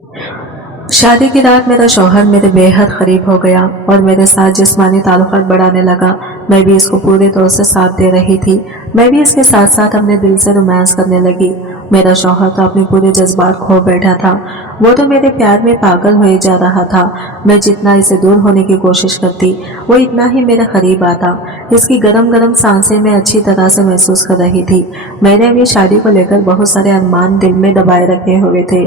शादी की रात मेरा शौहर मेरे बेहद करीब हो गया और मेरे साथ जिस्मानी ताल्लुकात बढ़ाने लगा। मैं भी इसको पूरे तौर से साथ दे रही थी। मैं भी इसके साथ साथ अपने दिल से रोमांस करने लगी। मेरा शौहर तो अपने पूरे जज्बात खो बैठा था। वो तो मेरे प्यार में पागल हुए जा रहा था। मैं जितना इसे दूर होने की कोशिश करती, वो इतना ही मेरे करीब आता। इसकी गरम गरम सांसें मैं अच्छी तरह से महसूस कर रही थी। मैंने भी शादी को लेकर बहुत सारे अरमान दिल में दबाए रखे हुए थे।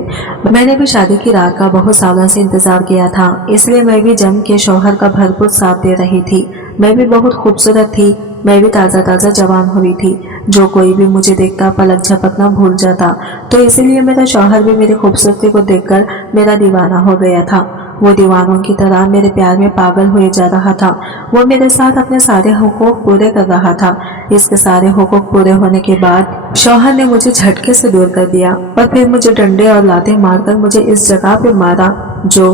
मैंने भी शादी की रात का बहुत सालों से इंतजार किया था, इसलिए मैं भी जम के शौहर का भरपूर साथ दे रही थी। मैं भी बहुत खूबसूरत थी। मैं भी ताज़ा ताज़ा जवान हुई थी। जो कोई भी मुझे देखता पलक झपकना भूल जाता, तो इसीलिए मेरा शौहर भी मेरी खूबसूरती को देखकर मेरा दीवाना हो गया था। वो दीवानों की तरह मेरे प्यार में पागल हुए जा रहा था। वो मेरे साथ अपने सारे हुकूक पूरे कर रहा था। इसके सारे हुकूक पूरे होने के बाद शौहर ने मुझे झटके से दूर कर दिया और फिर मुझे डंडे और लातें मारकर मुझे इस जगह पे मारा जो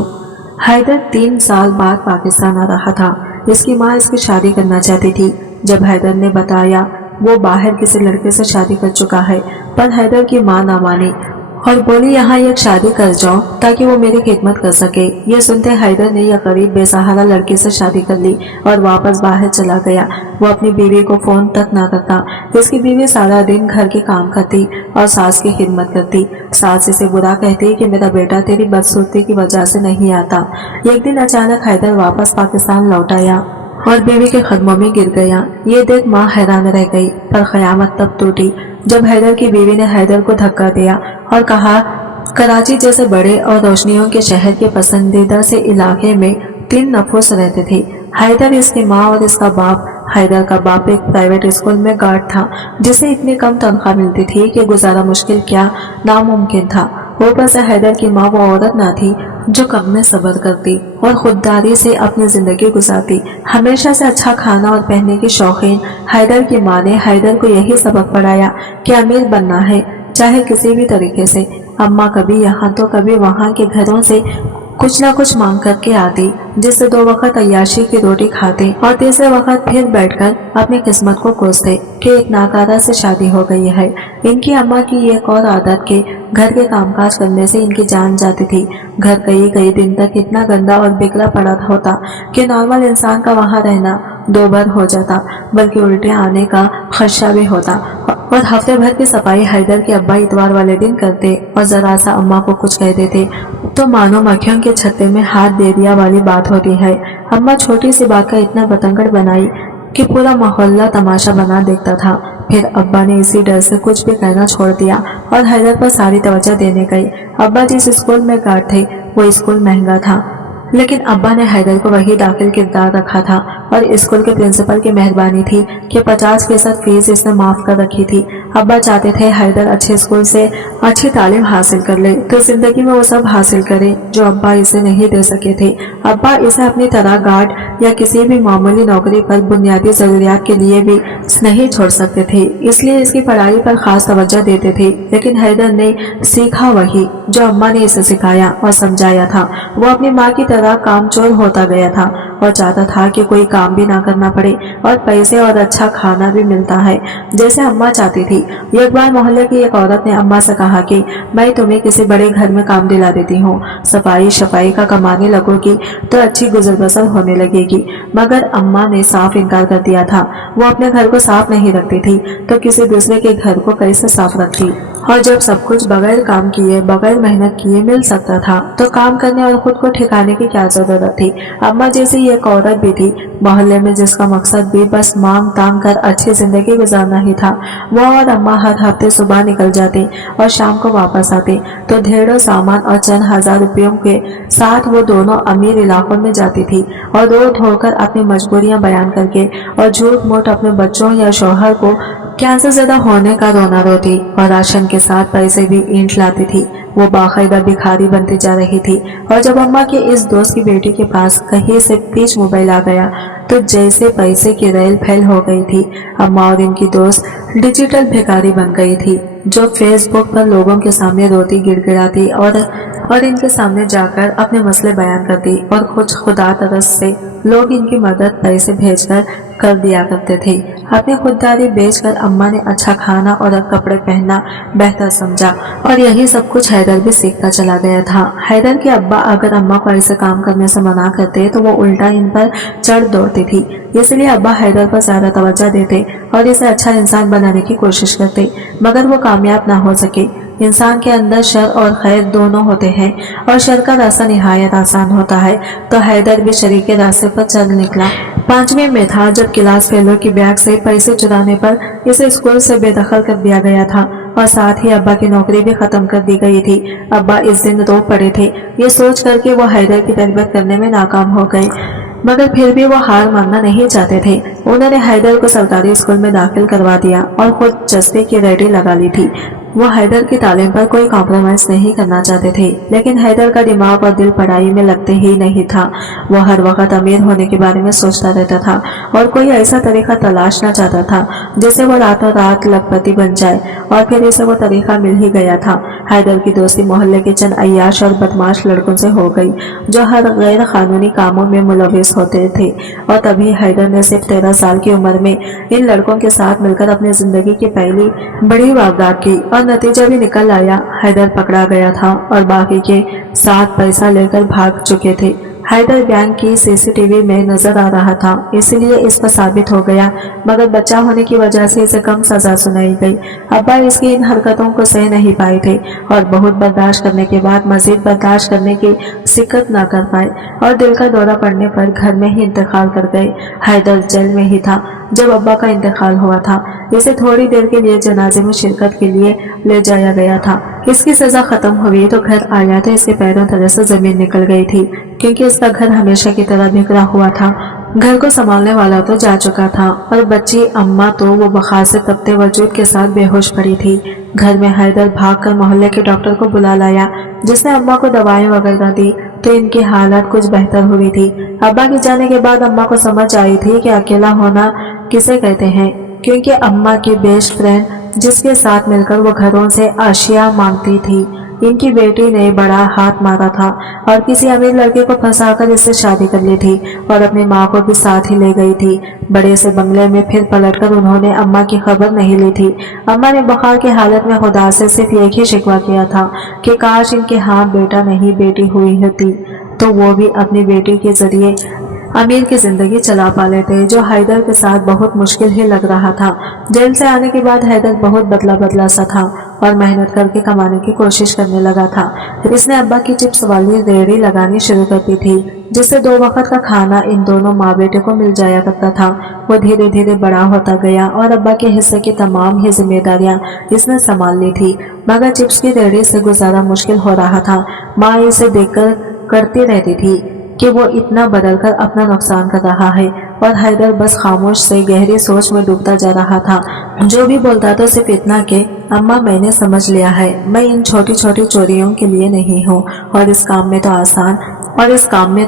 हैदर 3 साल बाद पाकिस्तान आ रहा था। इसकी माँ इसकी शादी करना चाहती थी। जब हैदर ने बताया वो बाहर किसी लड़के से शादी कर चुका है, पर हैदर की माँ ना मानी और बोली यहाँ एक शादी कर जाओ ताकि वो मेरी खिदमत कर सके। ये सुनते हैदर ने यह गरीब बेसहारा लड़की से शादी कर ली और वापस बाहर चला गया। वो अपनी बीवी को फोन तक ना करता। इसकी बीवी सारा दिन घर के काम करती और सास की खिदमत करती। सास इसे बुरा कहती कि मेरा बेटा तेरी बदसूरती की वजह से नहीं आता। एक दिन अचानक हैदर वापस पाकिस्तान लौट आया और बीवी के कदमों में गिर गया। ये देख माँ हैरान रह गई, पर कयामत तब टूटी जब हैदर की बीवी ने हैदर को धक्का दिया और कहा, कराची जैसे बड़े और रोशनियों के शहर के पसंदीदा से इलाके में 3 नफूस रहते थे। हैदर, इसकी माँ और इसका बाप। हैदर का बाप एक प्राइवेट स्कूल में गार्ड था, जिसे इतनी कम तनख्वाह मिलती थी कि गुजारा मुश्किल क्या नामुमकिन था। ऊपर से हैदर की माँ वो औरत ना थी जो कम में सब्र करती और खुददारी से अपनी जिंदगी गुजारती। हमेशा से अच्छा खाना और पहनने की शौकीन हैदर की माँ ने हैदर को यही सबक पढ़ाया कि अमीर बनना है, चाहे किसी भी तरीके से। अम्मा कभी यहाँ तो कभी वहाँ के घरों से कुछ ना कुछ मांग करके आती, जिससे 2 वक्त अय्याशी की रोटी खाते और तीसरे वक्त फिर बैठकर अपनी किस्मत को कोसते कि एक नाकारा से शादी हो गई है। इनकी अम्मा की एक और आदत के घर के कामकाज करने से इनकी जान जाती थी। घर कई कई दिन तक इतना गंदा और बिगड़ा पड़ा होता कि नॉर्मल इंसान का वहाँ रहना 2 बार हो जाता, बल्कि उल्टे आने का खदशा भी होता। और हफ्ते भर की सफाई हैदर के अब्बा इतवार वाले दिन करते और जरा सा अम्मा को कुछ कह देते तो मानो मक्खियों के छत्ते में हाथ दे दिया वाली बात होती है। अम्मा छोटी सी बात का इतना बतंगड़ बनाई कि पूरा मोहल्ला तमाशा बना देखता था। फिर अब्बा ने इसी डर से कुछ भी कहना छोड़ दिया और हैदर पर सारी तवज्जो देने गई। अब्बा जिस स्कूल में गार्ड थे वो स्कूल महंगा था, लेकिन अब्बा ने हैदर को वही दाखिल किरदार रखा था और स्कूल के प्रिंसिपल की मेहरबानी थी कि 50% फीस इसने माफ कर रखी थी। अब्बा चाहते थे हैदर अच्छे स्कूल से अच्छी तालीम हासिल कर ले तो जिंदगी में वो सब हासिल करे जो अब्बा इसे नहीं दे सके थे। अब्बा इसे अपनी तरह गार्ड या किसी भी मामूली नौकरी पर बुनियादी जरूरियात के लिए भी नहीं छोड़ सकते थे, इसलिए इसकी पढ़ाई पर खास तवज्जो देते थे। लेकिन हैदर ने सीखा वही जो अम्मा ने इसे सिखाया और समझाया था। वो अपनी माँ की तरह कामचोर होता गया था और चाहता था कि कोई काम भी ना करना पड़े और पैसे और अच्छा खाना भी मिलता है जैसे अम्मा चाहती थी। एक बार मोहल्ले की एक औरत ने अम्मा से कहा कि मैं तुम्हें किसी बड़े घर में काम दिला देती हूँ, सफाई शफाई का कमाने लगोगी तो अच्छी गुजर बसर होने लगेगी। मगर अम्मा ने साफ इनकार कर दिया था। वो अपने घर को साफ नहीं रखती थी तो किसी दूसरे के घर को कैसे साफ रखती। और जब सब कुछ बगैर काम किए बगैर मेहनत किए मिल सकता था तो काम करने और खुद को ठिकाने की क्या जरूरत थी। अम्मा जैसी एक औरत भी थी मोहल्ले में जिसका मकसद भी बस मांग तांग कर अच्छी जिंदगी गुजारना ही था। वो और अम्मा हर हफ्ते सुबह निकल जाते और शाम को वापस आते तो ढेरों सामान और चंद हजार रुपयों के साथ वो दोनों अमीर इलाकों में जाती थी और रो धोकर अपनी मजबूरियां बयान करके और झूठ मूठ अपने बच्चों या शौहर को कैंसर ज्यादा होने का रोना रोती और राशन के साथ पैसे भी ईंट लाती थी। वो बाकायदा भिखारी बनती जा रही थी। और जब अम्मा के इस दोस्त की बेटी के पास कहीं से पिच मोबाइल आ गया तो जैसे पैसे की रेल फैल हो गई थी। अम्मा और इनकी दोस्त डिजिटल भिखारी बन गई थी जो फेसबुक पर लोगों के सामने रोती गिड़गिड़ाती और इनके सामने जाकर अपने मसले बयान करती और कुछ खुदा तरस से लोग इनकी मदद पैसे भेजकर कर दिया करते थे। अपनी खुददारी बेचकर अम्मा ने अच्छा खाना और कपड़े पहनना बेहतर समझा और यही सब कुछ हैदर भी सीखता चला गया था। हैदर के अब्बा अगर अम्मा को ऐसे काम करने से मना करते तो वो उल्टा इन पर चढ़ दौड़ती थी, इसलिए अब्बा हैदर पर ज्यादा तवज्जो देते और इसे अच्छा इंसान बनाने की कोशिश करते, मगर वो कामयाब ना हो सके। इंसान के अंदर शर और खैर दोनों होते हैं और शर का रास्ता निहायत आसान होता है, तो हैदर भी शरीर के रास्ते पर चल निकला। 5वीं में था जब क्लास फेलो की बैग से पैसे चुराने पर इसे स्कूल से बेदखल कर दिया गया था और साथ ही अब्बा की नौकरी भी खत्म कर दी गई थी। अब्बा इस दिन रो पड़े थे। ये सोच कर कि वो हैदर की तरबियत करने में नाकाम हो गए, मगर फिर भी वो हार मानना नहीं चाहते थे। उन्होंने हैदर को सरकारी स्कूल में दाखिल करवा दिया और खुद चस्पे की रेडी लगा ली थी। वो हैदर की तालीम पर कोई कॉम्प्रोमाइज नहीं करना चाहते थे, लेकिन हैदर का दिमाग और दिल पढ़ाई में लगते ही नहीं था। वो हर वक्त अमीर होने के बारे में सोचता रहता था और कोई ऐसा तरीका तलाशना चाहता था जिससे वो रातों रात लखपति बन जाए, और फिर इसे वो तरीका मिल ही गया था। हैदर की दोस्ती मोहल्ले के चंद अय्याश और बदमाश लड़कों से हो गई जो हर गैर कानूनी कामों में मुलविस होते थे, और तभी हैदर ने सिर्फ 13 साल की उम्र में इन लड़कों के साथ मिलकर अपनी जिंदगी की पहली बड़ी वारदात की, और नतीजा भी निकल आया। हैदर पकड़ा गया था और बाकी के साथ पैसा लेकर भाग चुके थे। हैदर बैंक की सीसीटीवी में नजर आ रहा था, इसलिए इस पर साबित हो गया, मगर बच्चा होने की वजह से इसे कम सजा सुनाई गई। अब्बा इसकी इन हरकतों को सह नहीं पाए थे और बहुत बर्दाश्त करने के बाद मजीद बर्दाश्त करने की सिक्कत ना कर पाए और दिल का दौरा पड़ने पर घर में ही इंतकाल कर गए। हैदर जेल में ही था जब अब्बा का इंतकाल हुआ था। इसे थोड़ी देर के लिए जनाजे में शिरकत के लिए ले जाया गया था। इसकी सजा खत्म हुई तो घर आया तो इसके पैरों तले से जमीन निकल गई थी, क्योंकि इसका घर हमेशा की तरह बिखरा हुआ था। घर को संभालने वाला तो जा चुका था और बच्ची अम्मा तो वो बुखार से तपते वजूद के साथ बेहोश पड़ी थी। घर में हैदर भागकर मोहल्ले के डॉक्टर को बुला लाया, जिसने अम्मा को दवाएं वगैरह दी तो इनकी हालत कुछ बेहतर हुई थी। अब्बा के जाने के बाद अम्मा को समझ आई थी कि अकेला होना किसे कहते हैं, क्योंकि अम्मा की बेस्ट फ्रेंड जिसके साथ मिलकर वो घरों से आशिया मांगती थी, इनकी बेटी ने बड़ा हाथ मारा था और किसी अमीर लड़के को फंसाकर इससे शादी कर ली थी और अपनी माँ को भी साथ ही ले गई थी। बड़े से बंगले में फिर पलटकर उन्होंने अम्मा की खबर नहीं ली थी। अम्मा ने बुखार की हालत में खुदा से सिर्फ एक ही शिकवा किया था कि काश इनके यहाँ बेटा नहीं बेटी हुई होती, तो वो भी अपनी बेटी के जरिए अमीर की जिंदगी चला पा लेते, जो हैदर के साथ बहुत मुश्किल ही लग रहा था। जेल से आने के बाद हैदर बहुत बदला बदला सा था और मेहनत करके कमाने की कोशिश करने लगा था। इसने अब्बा की चिप्स वाली रेहड़ी लगानी शुरू कर दी थी, जिससे 2 वक्त का खाना इन दोनों माँ बेटे को मिल जाया करता था। वो धीरे धीरे बड़ा होता गया और अब्बा के हिस्से की तमाम ही जिम्मेदारियां इसने संभाल ली थी, मगर चिप्स की रेहड़ी से गुजारा मुश्किल हो रहा था। माँ इसे देखकर करती रहती थी कि वो इतना बदलकर अपना नुकसान कर रहा है, और हैदर बस खामोश से गहरी सोच में डूबता जा रहा था। जो भी बोलता तो सिर्फ इतना कि अम्मा मैंने समझ लिया है, मैं इन छोटी छोटी चोरियों के लिए नहीं हूँ और इस काम में तो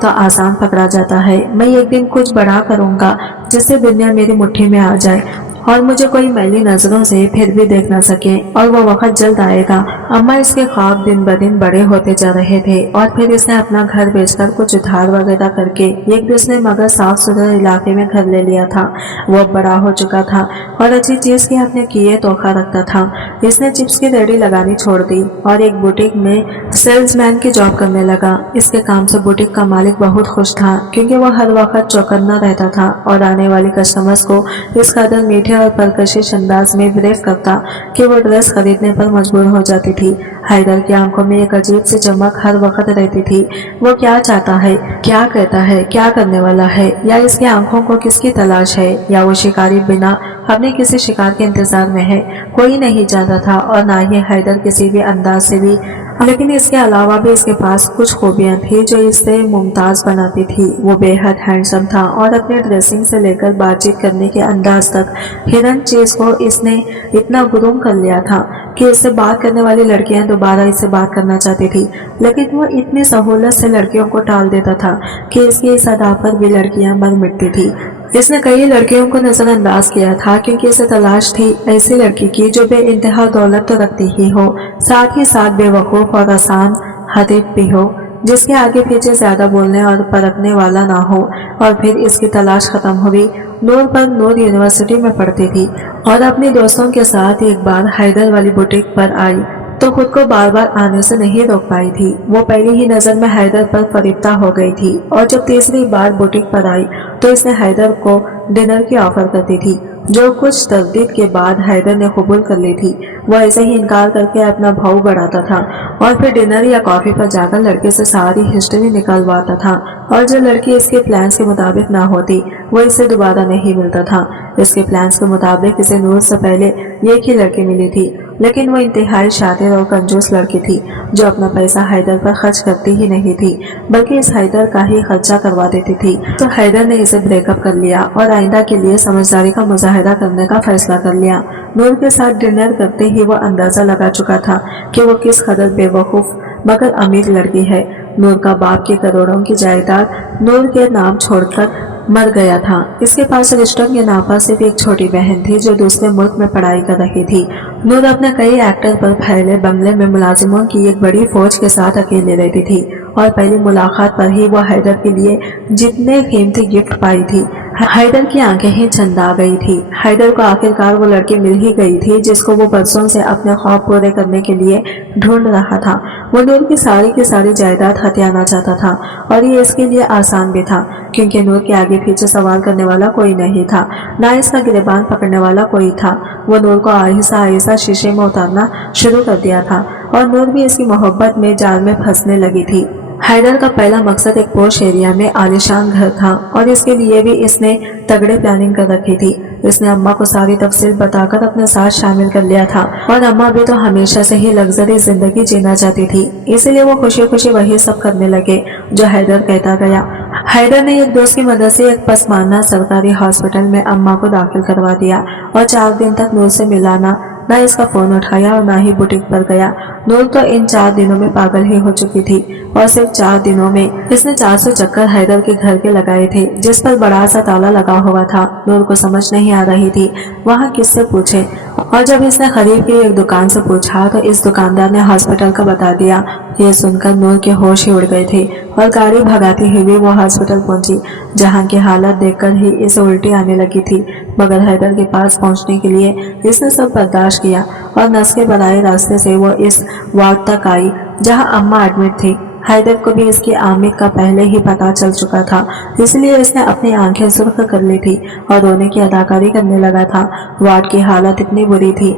आसान पकड़ा जाता है। मैं एक दिन कुछ बड़ा करूँगा जिससे दुनिया मेरी मुट्ठी में आ जाए और मुझे कोई मैली नजरों से फिर भी देख न सके, और वो वक्त जल्द आएगा। अम्मा इसके ख्वाब दिन ब दिन बड़े होते जा रहे थे और फिर इसने अपना घर बेचकर कुछ उधार वगैरह करके एक दूसरे मगर साफ सुथरे इलाके में घर ले लिया था। वो बड़ा हो चुका था और अच्छी चीज की अपने किए तोहफा रखता था। इसने चिप्स की रेहड़ी लगानी छोड़ दी और एक बुटीक में सेल्समैन की जॉब करने लगा। इसके काम से बुटीक का मालिक बहुत खुश था, क्योंकि वो हर वक्त चौकन्ना रहता था और आने वाली कस्टमर्स को इस कदर मीठे और परकशिश अंदाज में ब्रेफ करता कि वो ड्रेस खरीदने पर मजबूर हो जाती थी। हैदर की आंखों में एक अजीब सी चमक हर वक्त रहती थी। वो क्या चाहता है, क्या कहता है, क्या करने वाला है, या इसकी आंखों को किसकी तलाश है, या वो शिकारी बिना अपने किसी शिकार के इंतजार में है, कोई नहीं जानता था। और ना ही हैदर किसी भी अंदाज से भी, लेकिन इसके अलावा भी इसके पास कुछ खूबियां थी जो इसे मुमताज बनाती थी। वो बेहद हैंडसम था और अपने ड्रेसिंग से लेकर बातचीत करने के अंदाज तक हिरन चीज को इसने इतना गुरूम कर लिया था कि इससे बात करने वाली लड़कियां दोबारा इससे बात करना चाहती थी, लेकिन वो इतनी सहूलत से लड़कियों को टाल देता था कि इसकी इस अदा पर भी लड़कियां मर मिटती थी। इसने कई लड़कियों को नजरअंदाज किया था, क्योंकि इसे तलाश थी ऐसी लड़की की जो बेइंतहा दौलत तो रखती ही हो, साथ ही साथ बेवकूफ और आसान हदीफ भी हो। जिसके आगे पीछे ज्यादा बोलने और परखने वाला ना हो। और फिर इसकी तलाश खत्म हुई। नूर पर नूर यूनिवर्सिटी में पढ़ती थी और अपने दोस्तों के साथ एक बार हैदर वाली बुटीक पर आई तो खुद को बार बार आने से नहीं रोक पाई थी। वो पहली ही नजर में हैदर पर फरिश्ता हो गई थी और जब तीसरी बार बुटीक पर आई तो इसने हैदर को डिनर की ऑफर कर दी थी, जो कुछ तरदीद के बाद हैदर ने कबूल कर ली थी। वो ऐसे ही इनकार करके अपना भाव बढ़ाता था और फिर डिनर या कॉफी पर जाकर लड़के से सारी हिस्ट्री निकलवाता था और जो लड़की इसके प्लान्स के मुताबिक ना होती वो इसे दोबारा नहीं मिलता था। इसके प्लान्स के मुताबिक इसे नूर से पहले एक ही लड़की मिली थी, लेकिन वो इंतहाई शातिर और कंजूस लड़की थी जो अपना पैसा हैदर पर खर्च करती ही नहीं थी बल्कि इस हैदर का ही खर्चा करवा देती थी। तो हैदर ने इसे ब्रेकअप कर लिया और आइंदा के लिए समझदारी का मुजाहिदा करने का फैसला कर लिया। नूर के साथ डिनर करते ही वो अंदाजा लगा चुका था कि वो किस कदर बेवकूफ मगर अमीर लड़की है। नूर का बाप की करोड़ों की जायदाद नूर के नाम छोड़कर मर गया था। इसके पास रिश्तों के नापा सिर्फ एक छोटी बहन थी जो दूसरे मुल्क में पढ़ाई कर रही थी। नूर अपने कई एक्टर पर फैले बंगले में मुलाजिमों की एक बड़ी फौज के साथ अकेले रहती थी और पहली मुलाकात पर ही वो हैदर के लिए जितने कीमती गिफ्ट पाई थी, हैदर की आंखें ही चंदा गई थी। हैदर को आखिरकार वो लड़की मिल ही गई थी जिसको वो बरसों से अपने ख्वाब पूरे करने के लिए ढूंढ रहा था। वो नूर की सारी जायदाद हथियाना चाहता था और ये इसके लिए आसान भी था क्योंकि नूर के आगे पीछे सवाल करने वाला कोई नहीं था, ना इसका गिरबान पकड़ने वाला कोई था। वो नूर को आहिस्ता आहिस्ता शीशे में उतारना शुरू कर दिया था और नूर भी इसकी मोहब्बत में जाल में फंसने लगी थी। हैदर का पहला मकसद एक पोश एरिया में आलीशान घर था और इसके लिए भी इसने तगड़े प्लानिंग कर रखी थी। इसने अम्मा को सारी तफसील बताकर अपने साथ शामिल कर लिया था और अम्मा भी तो हमेशा से ही लग्जरी जिंदगी जीना चाहती थी, इसलिए वो खुशी खुशी वही सब करने लगे जो हैदर कहता गया। हैदर ने एक दोस्त की मदद से एक पसमानदा सरकारी हॉस्पिटल में अम्मा को दाखिल करवा दिया और 4 दिन तक नूर से मिलाना ना इसका फोन उठाया और ना ही बुटीक पर गया। नूर तो इन 4 दिनों में पागल ही हो चुकी थी और सिर्फ 4 दिनों में इसने 400 चक्कर हैदर के घर के लगाए थे जिस पर बड़ा सा ताला लगा हुआ था। नूर को समझ नहीं आ रही थी वहाँ किससे पूछे और जब इसने करीब की एक दुकान से पूछा तो इस दुकानदार ने हॉस्पिटल का बता दिया। ये सुनकर नूर के होश ही उड़ गए थे और गाड़ी भगाती हुई वो हॉस्पिटल पहुंची जहां की हालत देखकर ही इसे उल्टी आने लगी थी, मगर हैदर के पास पहुंचने के लिए इसने सब बर्दाश्त किया और नस के बनाए रास्ते से वो इस वार्ड तक आई जहां अम्मा एडमिट थी। हैदर को भी इसकी आमद का पहले ही पता चल चुका था, इसलिए इसने अपनी आंखें सुर्ख कर ली थी और रोने की अदाकारी करने लगा था। वार्ड की हालत इतनी बुरी थी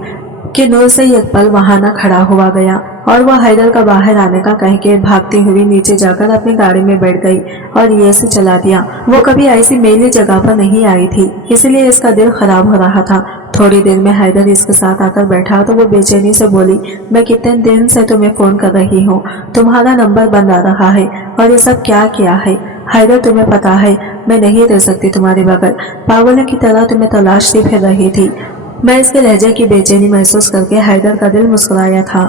कि नूर से एक पल वहां न खड़ा हुआ गया और वह हैदर का बाहर आने का कह के भागती हुई नीचे जाकर अपनी गाड़ी में बैठ गई और ये से चला दिया। वो कभी ऐसी मेली जगह पर नहीं आई थी, इसलिए इसका दिल खराब हो रहा था। थोड़ी देर में हैदर इसके साथ आकर बैठा तो वो बेचैनी से बोली, मैं कितने दिन से तुम्हें फोन कर रही हूँ, तुम्हारा नंबर बंद आ रहा है और ये सब क्या किया है। हैदर तुम्हें पता है मैं नहीं रह सकती तुम्हारे बगैर, पागलों की तरह तुम्हें तलाशती फिर रही थी। मैं इसके लहजे की बेचैनी महसूस करके हैदर का दिल मुस्कुराया था,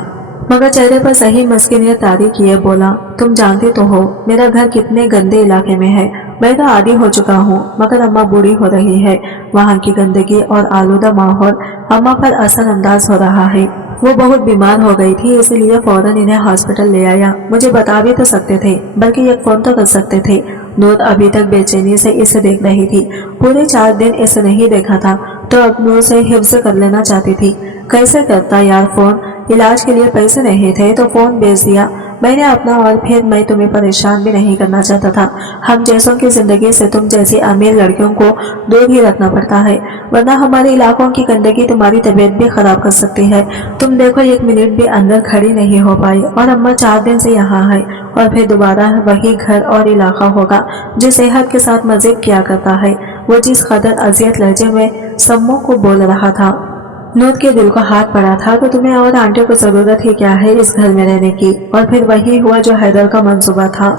मगर चेहरे पर सही मस्किनियत तारी किए बोला, तुम जानती तो हो मेरा घर कितने गंदे इलाके में है। मैं तो आदी हो चुका हूँ, मगर अम्मा बूढ़ी हो रही है। वहाँ की गंदगी और आलूदा माहौल अम्मा पर असर अंदाज हो रहा है। वो बहुत बीमार हो गई थी, इसीलिए फौरन इन्हें हॉस्पिटल ले आया। मुझे बता भी तो सकते थे, बल्कि एक फोन तो कर सकते थे। नूर अभी तक बेचैनी से इसे देख रही थी। पूरे 4 दिन इसे नहीं देखा था तो अब नूर से हिफ्ज कर लेना चाहती थी। कैसे करता यार फोन, इलाज के लिए पैसे नहीं थे तो फोन बेच दिया मैंने अपना, और फिर मैं तुम्हें परेशान भी नहीं करना चाहता था। हम जैसों की जिंदगी से तुम जैसी अमीर लड़कियों को दूर ही रखना पड़ता है, वरना हमारे इलाकों की गंदगी तुम्हारी तबीयत भी खराब कर सकती है। तुम देखो 1 मिनट भी अंदर खड़ी नहीं हो पाई और अम्मा 4 दिन से यहाँ है और फिर दोबारा वही घर और इलाका होगा जो सेहत के साथ मजे किया करता है। वो जिस कदर अजियत लहजे में सम्मों को बोल रहा था, नूर के दिल को हाथ पड़ा था, तो तुम्हें और आंटी को जरूरत ही क्या है इस घर में रहने की। और फिर वही हुआ जो हैदर का मंसूबा था।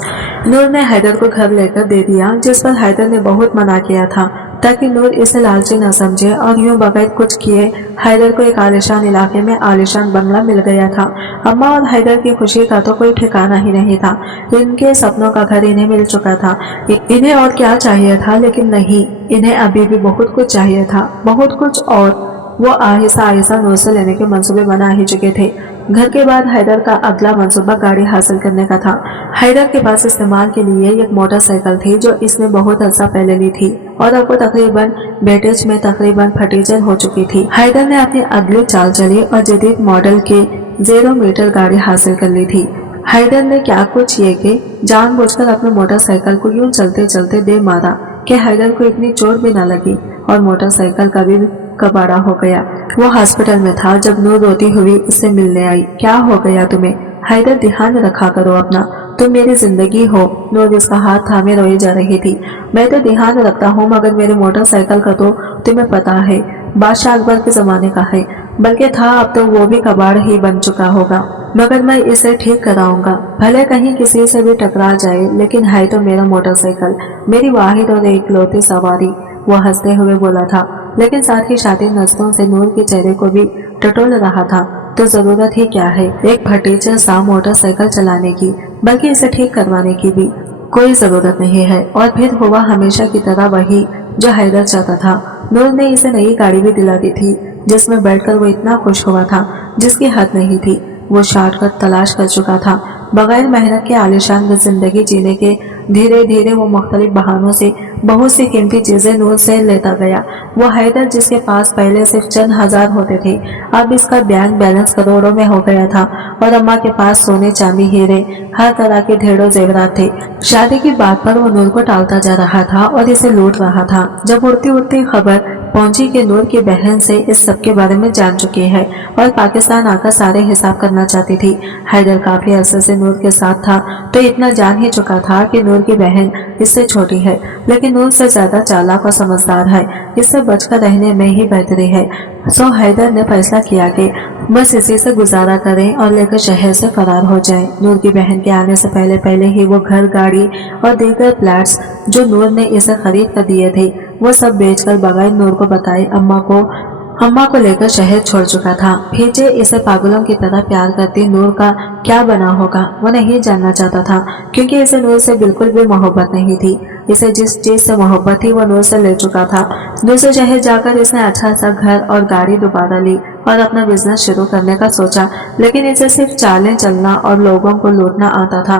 नूर ने हैदर को घर लेकर दे दिया, जिस पर हैदर ने बहुत मना किया था ताकि नूर इसे लालची न समझे, और यूं बगैर कुछ किए हैदर को एक आलिशान इलाके में आलिशान बंगला मिल गया था। अम्मा और हैदर की खुशी का तो कोई ठिकाना ही नहीं था। इनके सपनों का घर इन्हें मिल चुका था। इन्हें और क्या चाहिए था, लेकिन नहीं, इन्हें अभी भी बहुत कुछ चाहिए था, बहुत कुछ। और वो आहिस्ता आहिस्ता नूर से लेने के मंसूबे बना ही चुके थे। घर के बाद हैदर का अगला मंसूबा गाड़ी हासिल करने का था। हैदर के पास इस्तेमाल के लिए एक मोटरसाइकिल थी जो इसने बहुत अर्सा पहले ली थी और अब वो तकरीबन बेटेज में तकरीबन फटीचर हो चुकी थी। हैदर ने अपनी अगली चाल चली और जदीद मॉडल की 0 मीटर गाड़ी हासिल कर ली थी। हैदर ने क्या कुछ ये कि जानबूझकर अपने मोटरसाइकिल को यूं चलते चलते दे मारा कि हैदर को इतनी चोट भी न लगी और मोटरसाइकिल कभी कबाड़ा हो गया। वो हॉस्पिटल में था जब नूर रोती हुई इससे मिलने आई। क्या हो गया तुम्हें? हैदर, ध्यान रखा करो अपना, तुम मेरी जिंदगी हो। नूर इसका हाथ थामे रोई जा रही थी। मैं तो ध्यान रखता हूँ मगर मेरी मोटरसाइकिल का तो तुम्हें पता है बादशाह अकबर के जमाने का है, बल्कि था अब तो वो भी कबाड़ ही बन चुका होगा, मगर मैं इसे ठीक कराऊंगा। भले कहीं किसी से भी टकरा जाए लेकिन है तो मेरा मोटरसाइकिल, मेरी वाहिद और इकलौती सवारी। वो हंसते हुए बोला था, लेकिन साथ ही शातिर नजरों से नूर के चेहरे को भी टटोल रहा था। तो जरूरत ही क्या है एक फटीचर सा मोटरसाइकिल चलाने की, बल्कि इसे ठीक करवाने की भी कोई जरूरत नहीं है। और फिर हुआ हमेशा की तरह वही जो हैदर चाहता था। नूर ने इसे नई गाड़ी भी दिला दी थी जिसमें बैठकर वो इतना खुश हुआ था जिसकी हद नहीं थी। वो शॉर्टकट तलाश कर चुका था। बगैर मेहनत के आलिशान जिंदगी जीने के धीरे धीरे वो मुख्तलिफ बहानों से बहुत सी कीमती चीजें नूर से लेता गया। वो हैदर जिसके पास पहले सिर्फ चंद हजार होते थे, अब इसका बैंक बैलेंस करोड़ों में हो गया था और अम्मा के पास सोने चांदी हीरे हर तरह के ढेरों जेवरात थे। शादी की बात पर वो नूर को टालता जा रहा था और इसे लूट रहा था। जब उड़ती उड़ती खबर पहुंची कि नूर की बहन से इस सब के बारे में जान चुकी है और पाकिस्तान आकर सारे हिसाब करना चाहती थी। हैदर काफी अरसे से नूर के साथ था तो इतना जान ही चुका था कि नूर की बहन इससे छोटी है, लेकिन नूर से ज्यादा चालाक और समझदार है। इससे बचकर रहने में ही बेहतरी है। सो हैदर ने फैसला किया कि बस इसी से गुजारा करें और लेकर शहर से फरार हो जाएं। नूर की बहन के आने से पहले पहले ही वो घर, गाड़ी और दीगर फ्लैट्स जो नूर ने इसे खरीद कर दिए थे वो सब बेचकर बगैर नूर को बताए अम्मा को लेकर शहर छोड़ चुका था। फिर इसे पागलों की तरह प्यार करती नूर का क्या बना होगा वो नहीं जानना चाहता था, क्योंकि इसे नूर से बिल्कुल भी मोहब्बत नहीं थी। इसे जिस चीज से मोहब्बत थी वो नूर से ले चुका था। दूसरे शहर जाकर इसने अच्छा सा घर और गाड़ी दोबारा ली और अपना बिजनेस शुरू करने का सोचा, लेकिन इसे सिर्फ चालें चलना और लोगों को लूटना आता था,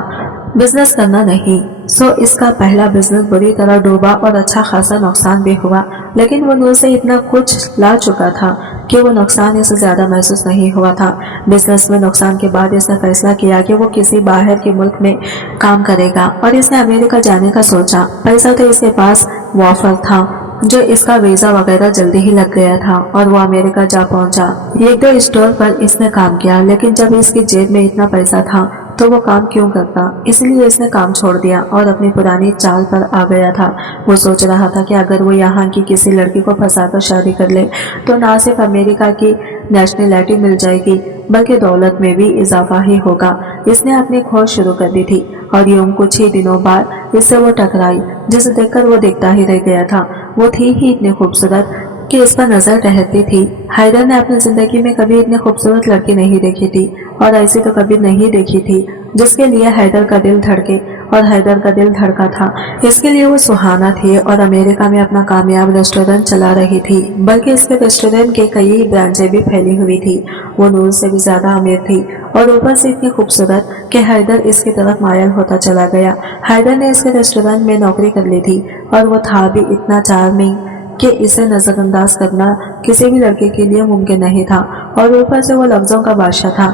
बिजनेस करना नहीं। सो इसका पहला बिजनेस बुरी तरह डूबा और अच्छा खासा नुकसान भी हुआ, लेकिन वो नूर से इतना कुछ ला चुका था कि वो नुकसान इसे ज्यादा महसूस नहीं हुआ था। बिजनेस में नुकसान के बाद इसने फैसला किया कि वो किसी बाहर के मुल्क में काम करेगा और इसने अमेरिका जाने का सोचा। पैसा तो इसके पास वाफर था जो इसका वीजा वगैरह जल्दी ही लग गया था और वो अमेरिका जा पहुंचा। एक दो स्टोर पर इसने काम किया, लेकिन जब इसकी जेब में इतना पैसा था तो वो काम क्यों करता, इसलिए इसने काम छोड़ दिया और अपनी पुरानी चाल पर आ गया था। वो सोच रहा था कि अगर वो यहाँ की किसी लड़की को फंसाकर शादी कर ले तो ना सिर्फ अमेरिका की नेशनलिटी मिल जाएगी बल्कि दौलत में भी इजाफा ही होगा। इसने अपनी खोज शुरू कर दी थी और यूं कुछ ही दिनों बाद इससे वो टकराई, जिसे देखकर वो देखता ही रह गया था। वो थी ही इतनी खूबसूरत कि इस पर नजर ठहरती थी। हैदर ने अपनी जिंदगी में कभी इतनी खूबसूरत लड़की नहीं देखी थी और ऐसी तो कभी नहीं देखी थी जिसके लिए हैदर का दिल धड़के, और हैदर का दिल धड़का था। इसके लिए वो सुहाना थी और अमेरिका में अपना कामयाब रेस्टोरेंट चला रही थी, बल्कि इसके रेस्टोरेंट के कई ब्रांचें भी फैली हुई थी। वो नूर से भी ज्यादा अमीर थी और ऊपर से इतनी खूबसूरत कि हैदर इसकी तरफ मायल होता चला गया। हैदर ने इसके रेस्टोरेंट में नौकरी कर ली थी और वो था भी इतना चार्मिंग कि इसे नजरअंदाज करना किसी भी लड़के के लिए मुमकिन नहीं था, और ऊपर से वो लफ्जों का बादशाह था,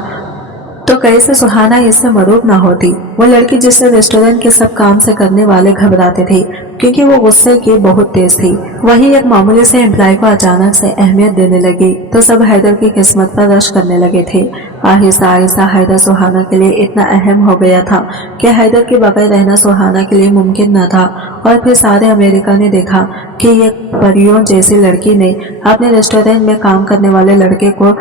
तो कैसे सुहाना इससे मरूब ना होती। वो लड़की जिससे रेस्टोरेंट के सब काम से करने वाले घबराते थे क्योंकि वो गुस्से की बहुत तेज थी, वही एक मामूली से एम्प्लॉय को अचानक से अहमियत देने लगी तो सब हैदर की किस्मत पर रश करने लगे थे। आहिस्ता आहिस्ता हैदर सुहाना के लिए इतना अहम हो गया था कि हैदर के बगैर रहना सुहाना के लिए मुमकिन न था। और फिर सारे अमेरिका ने देखा कि एक परियों जैसी लड़की ने अपने रेस्टोरेंट में काम करने वाले लड़के को